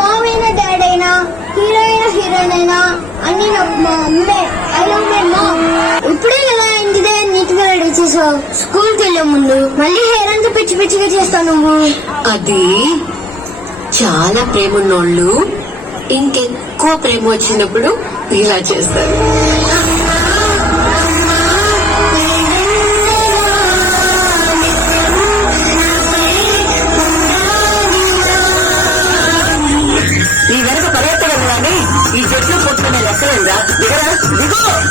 Ma'am అయినా dad అయినా hero అయినా హీరోయిన్ అయినా అన్ని నాకు మా అమ్మే. I love my mom. ఇప్పుడే కదా ఇంటిదే నీట్ గా రెడీ చేసావు. స్కూల్ కి వెళ్లే ముందు మళ్ళీ హెయిర్ అంతా పిచ్చి పిచ్చిగా చేస్తావు నువ్వు. అది చాలా ప్రేమ ఉన్నోళ్ళు ఇంకెక్కువ ప్రేమ వచ్చినప్పుడు ఇలా చేస్తారు. నీ వెనక పర్యటన కానీ ఈ చెట్లు పొట్టుకునే లెక్కలేదా?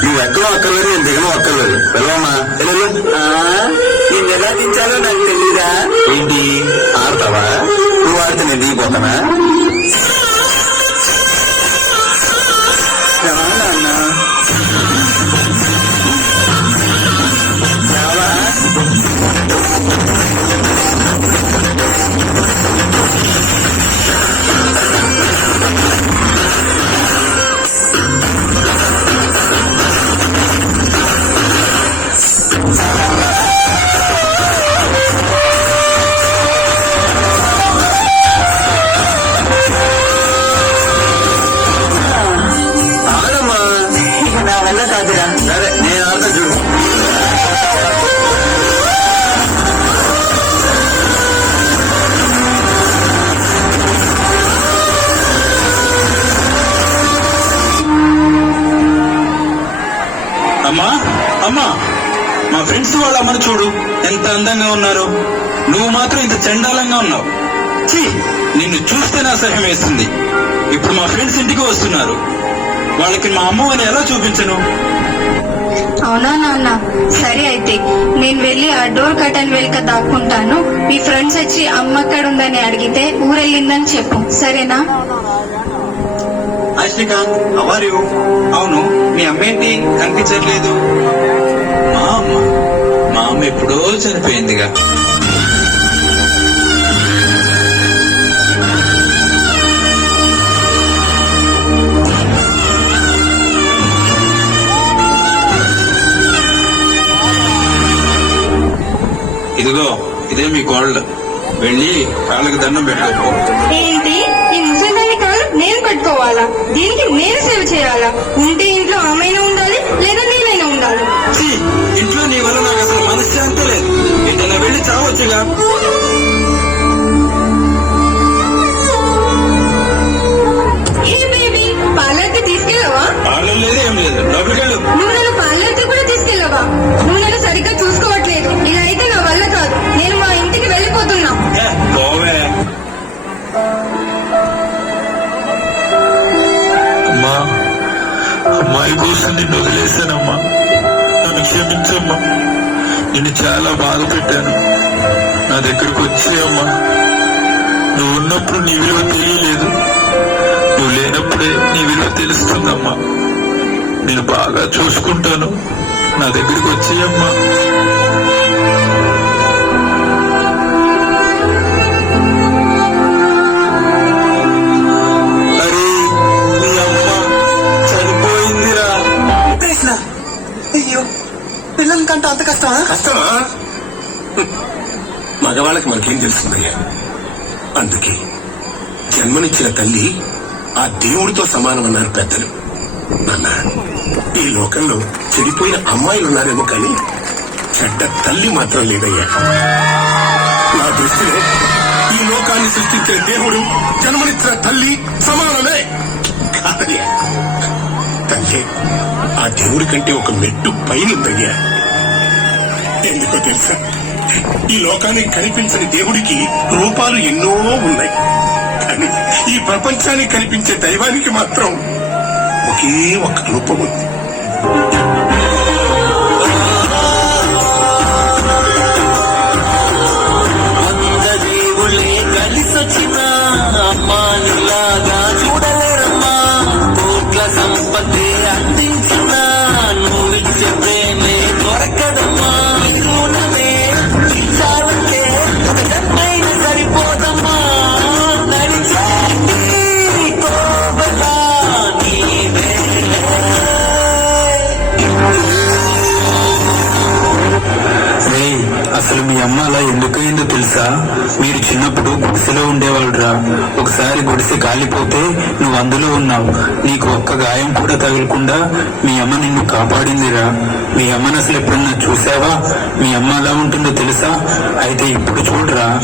నువ్వు ఎక్కడో అక్కర్లేదు, నేను దిగను అక్కర్లేదు. వెళ్ళమ్మా. నేను ఎలా దించాలో నాకు తెలీదా? ఏంటి ఆడతావా? నువ్వు ఆడితే నేను దిగిపోతానా? నాన్న సరే నేను ఆడతా చూడు. అమ్మా అమ్మా, మా ఫ్రెండ్స్ వాళ్ళ అమ్మను చూడు, ఎంత అందంగా ఉన్నారు. నువ్వు మాత్రం ఇంత చండాలంగా ఉన్నావు. ఛీ, నిన్ను చూస్తేనే అసహ్యం వేస్తుంది. ఇప్పుడు మా ఫ్రెండ్స్ ఇంటికి వస్తున్నారు, వాళ్ళకి మా అమ్మని ఎలా చూపించను? అవునా నాన్న, సరే అయితే నేను వెళ్ళి ఆ డోర్ కటన్ వెనుక దాక్కుంటాను. మీ ఫ్రెండ్స్ వచ్చి అమ్మ అక్కడ ఉందని అడిగితే ఊరెళ్ళిందని చెప్పు, సరేనా? శ్రీకాంత్, అవరు? అవును, మీ అమ్మ ఏంటి కనిపించట్లేదు? మా అమ్మ ఎప్పుడో చనిపోయిందిగా. ఇదిగో ఇదే మీ గోల్డ్, వెళ్ళి కాళ్ళకి దండం పెట్టుకో. ఏంటి, ఈ ముసలిదాని కాళ్ళు నేను కట్టుకోవాలా? దీనికి నేను సేవ చేయాలా? ఉంటే ఇంట్లో ఆమెైనా ఉండాలి, లేదా నేనైనా ఉండాలి. ఇంట్లో నీ వల్ల నాకు అసలు మనశ్శాంతి లేదు. ఏదైనా వెళ్ళి చావచ్చుగా. ఏ బేబీ, పార్లర్కి తీసుకెళ్ళవా? పార్లర్ లేదు, ఏం లేదు, లోపలికి వెళ్ళు. నువ్వు నన్ను పార్లర్కి కూడా తీసుకెళ్ళవా? నువ్వు నన్ను సరిగ్గా చూసుకోవట్లేదు. ఇలా అయితే నా వల్ల కాదు, నేను మా ఇంటికి వెళ్ళిపోతున్నా. పోవే. అమ్మా, అమ్మాయి కోసం నిన్ను వదిలేశానమ్మా, నన్ను క్షమించమ్మా. నిన్ను చాలా బాధ పెట్టాను. నా దగ్గరకు వచ్చేయమ్మా. నువ్వు ఉన్నప్పుడు నీ విలువ తెలియలేదు, నువ్వు లేనప్పుడే నీ విలువ తెలుస్తుందమ్మా. నేను బాగా చూసుకుంటాను, నా దగ్గరికి వచ్చేయమ్మా. అయ్యో, పిల్లలకంటే అంత కష్టమా? కష్టమా? మగవాళ్ళకి మనకేం తెలుస్తుందయ్యా. అందుకే జన్మనిచ్చిన తల్లి ఆ దేవుడితో సమానమన్నారు పెద్దలు. నాన్న, ఈ లోకంలో చెడిపోయిన అమ్మాయిలున్నారేమో కానీ చెడ్డ తల్లి మాత్రం లేదయ్యా. నా దృష్టిలో ఈ లోకాన్ని సృష్టించిన దేవుడు జన్మనిచ్చిన తల్లి సమానమే కాదయ్యా. తల్లి ఆ దేవుడి కంటే ఒక మెట్టు పైనుందయ్యా. ఎందుకో తెలుసా, ఈ లోకానికి కనిపించని దేవుడికి రూపాలు ఎన్నో ఉన్నాయి, కానీ ఈ ప్రపంచానికి కనిపించే దైవానికి మాత్రం ఒకే ఒక రూపం ఉంది. దేవుళ్ళే కలిసొచ్చిన అమ్మానిలాగా చూడలేరమ్మా. కోట్ల సంపత్తి అందించిన నువ్విచ్చే ప్రేమే దొరకదమ్మా. రుణమే తీర్చాలంటే జన్మైన సరిపోదమ్మా. నడిచే కోబలా నీవే ఒకసారి గుడిసె కాలిపోతే నువ్వు అందులో ఉన్నావు. నీకు ఒక్క గాయం కూడా తగలకుండా మీ అమ్మ నిన్ను కాపాడిందిరా. మీ అమ్మని అసలు ఎప్పుడన్నా చూసావా? మీ అమ్మ ఎలా ఉంటుందో తెలుసా? అయితే ఇప్పుడు చూడరా.